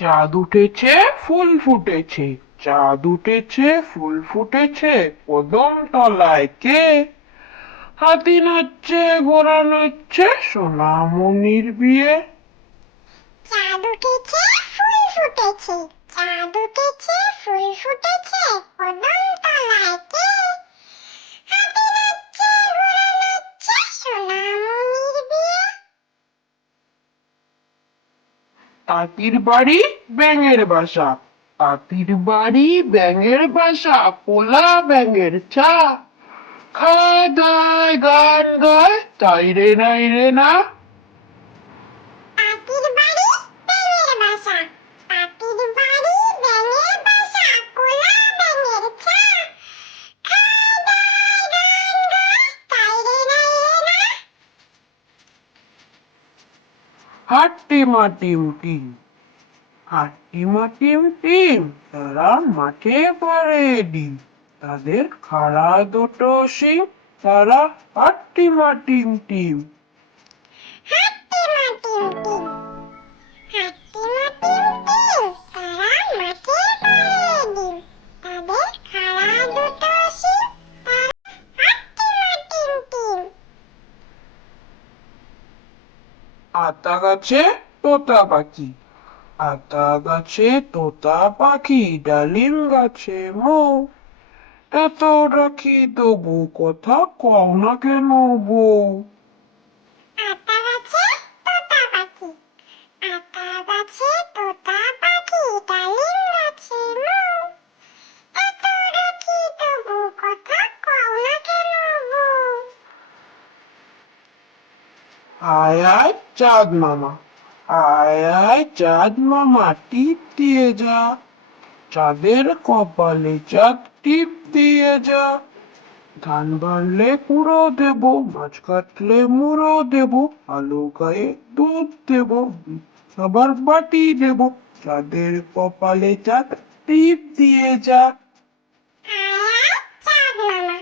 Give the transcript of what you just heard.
চাঁদ উঠেছে ফুল ফুটেছে, চাঁদ উঠেছে ফুল ফুটেছে, কদম তলায় কে? হাতি নাচছে ঘোড়া নাচছে, সোনামণির বিয়ে। চাঁদ উঠেছে ফুল ফুটেছে, চাঁদ উঠেছে ফুল ফুটেছে, কদম তলায় কে? হাতি নাচছে ঘোড়া নাচছে, সোনামণির বিয়ে। তাঁতির বাড়ি ব্যাঙের বাসা, তাঁতির বাড়ি ব্যাঙের বাসা, পোলা ব্যাঙের ছা। খায় দায় গান গায়, তাই রে নাই রে না। পাখির বাড়ি ব্যাঙের বাসা, পাখির বাড়ি ব্যাঙের বাসা, পোলা ব্যাঙের ছা। খায় দায় গান গায়, তাই রে নাই রে না। হাট্টিমা টিম টিম, হাট্টিমা টিম টিম, তারা মাঠে পাড়ে ডিম। তাদের খাড়া দুটো শিং, তারা হাট্টিমা টিম টিম। হাট্টি মাটিম টিম, হাট্টি মাটিম টিম, তারা মাঠে পাড়ে ডিম। তাদের খাড়া দুটো শিং, তারা হাট্টি মাটিম টিম। আতা গাছে তোতা পাখি, আতা গাছে তোতা পাখি, ডালিম গাছে মৌ। এত রাখি তবু কথা কও না কেন বউ? আতা গাছে তোতা পাখি, আতা গাছে তোতা পাখি, ডালিম গাছে মৌ। এত রাখি তবু কথা কও না কেন বৌ? আয় আয় চাঁদ মামা, আয় আয় চাঁদ মামা, টিপ দিয়ে যা। চাঁদের কপালে চাঁদ টিপ দিয়ে যা। ধান বাড়লে কুড়ো দেব, মাছ কাটলে মুড়ো দেব, আলু গায়ে দুধ দেব, সবার বাটি দেব। চাঁদের কপালে চাঁদ টিপ দিয়ে যা। আয় আয় চাঁদ মামা,